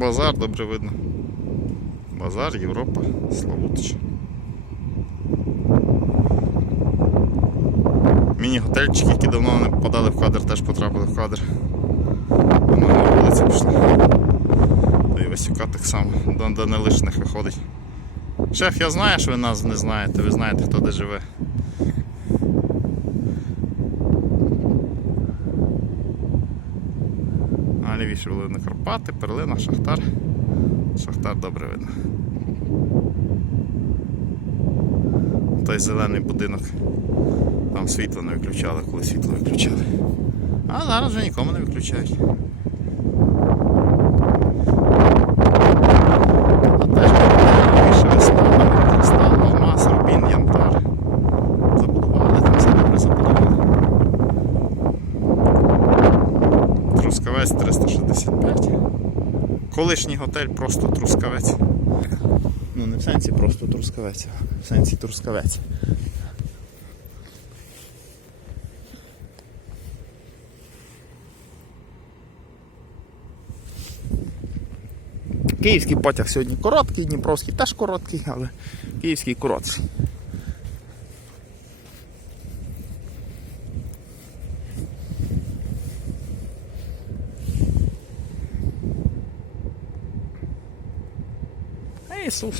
базар добре видно. Базар, Європа, Славутич. Міні-готельчики, які давно не попадали в кадр, теж потрапили в кадр. Воно на вулиці пішли. Та й Васюка так само, до Данилишних виходить. Шеф, я знаю, що ви нас не знаєте, ви знаєте, хто де живе. А лівіше на Карпати, Перлина, Шахтар. Шахтар добре видно. Той зелений будинок. Там світло не виключали, коли світло виключали. А зараз вже нікому не виключають. 365. Колишній готель просто трускавець. Ну не в сенсі просто трускавець, а в сенсі трускавець. Київський потяг сьогодні короткий, Дніпровський теж короткий, але київський коротший. é isso.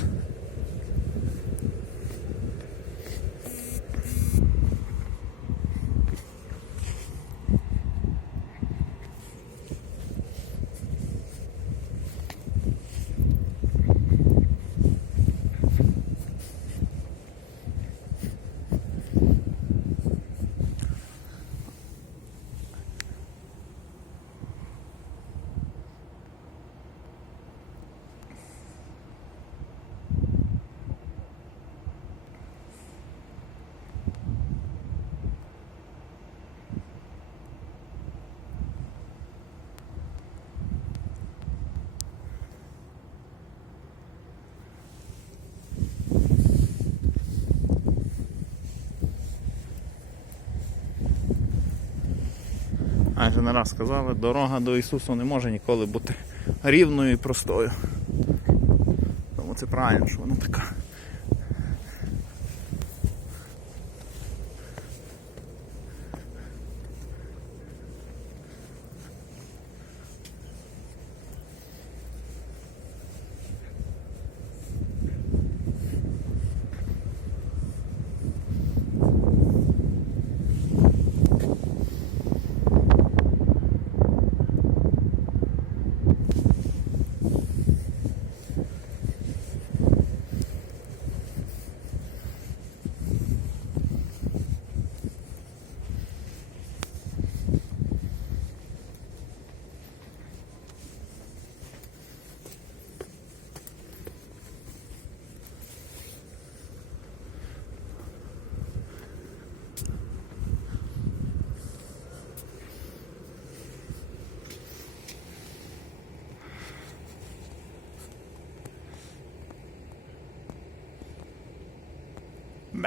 Вже не раз сказали, дорога до Ісусу не може ніколи бути рівною і простою. Тому це правильно, що вона така.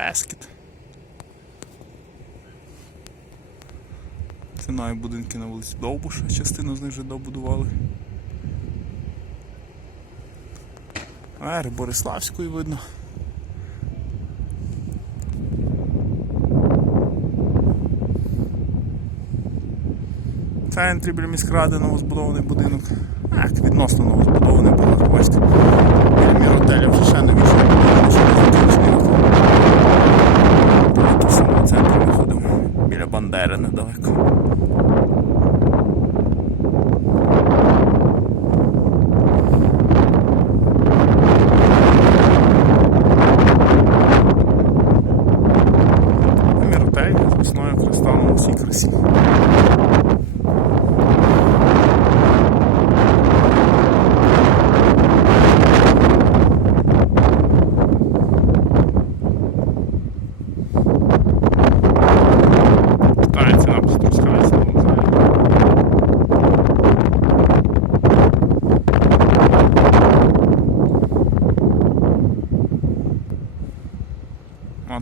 Баскет. Це нові будинки на вулиці Довбуша, частину з них вже добудували. Ери Бориславської видно. В центрі біля міськради новозбудований будинок. А, відносно новозбудований Ковальська. Біля міротеля вже ще новіший будинок, ще не закінчений. Тут в самому центрі виходимо. Біля Бандери недалеко.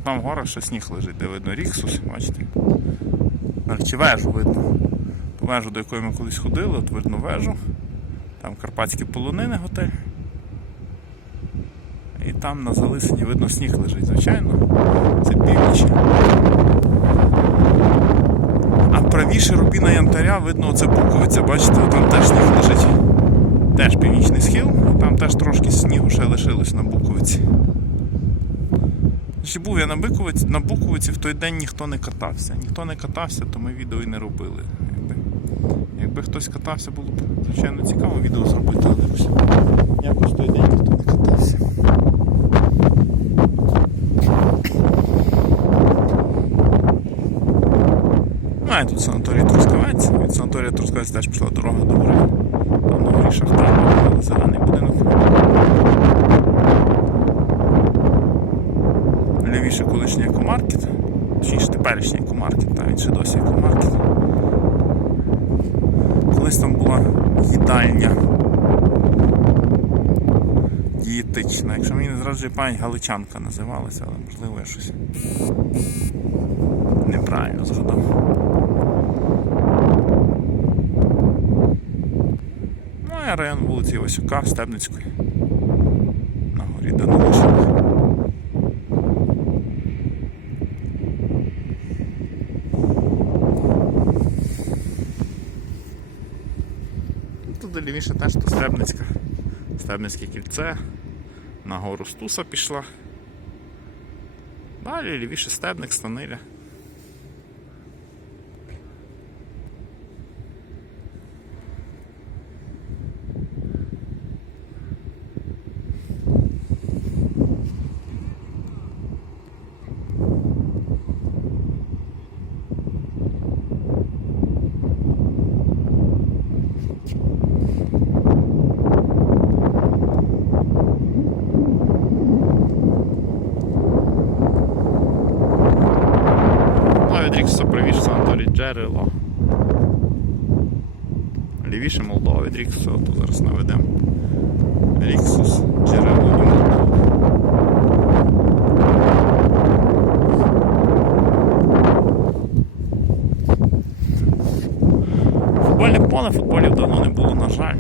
Там в горах ще сніг лежить, де видно Ріксус, бачите? Чи вежу видно. Ту вежу, до якої ми колись ходили, от видно вежу. Там Карпатські полонини готель. І там на залисині видно сніг лежить, звичайно. Це північ. А правіше рубіна Янтаря видно оце Буковиця, бачите, там теж сніг лежить. Теж північний схил, там теж трошки снігу ще лишилось на Буковиці. Чи був я на Буковиці, на Буковиці в той день ніхто не катався. Ніхто не катався, то ми відео і не робили. Якби, якби хтось катався, було б звичайно цікаво відео зробити, але ось якось в той день ніхто не катався. Ну, тут санаторій Трускавець. Від санаторія Трускавець теж пішла дорога до гори. Там на горі шахта, але зелений будинок. Лівіше колишній екомаркет. Точніше теперішній екомаркет, та він ще досі екомаркет. Колись там була їдальня дієтична. Якщо мені не зраджує пам'ять, галичанка називалася, але можливо я щось неправильно згадав. Ну, а район вулиці Васюка, Стебницької. На горі Данилишиних. Лівіше теж то Стебницька. Стебницьке кільце. На гору Стуса пішла. Далі лівіше Стебник, Станиля. Ну, а від Ріксуса санаторій Джерело. Лівіше Молдова від Ріксуса, то зараз наведемо. Ріксус, Джерело і Молдова. Футбольне поле, футболів давно не було, на жаль.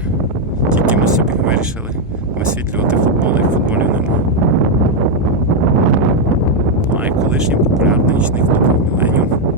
Тільки ми собі вирішили висвітлювати футбол, як футболів немає. А і колишній північний клуб Міленіум.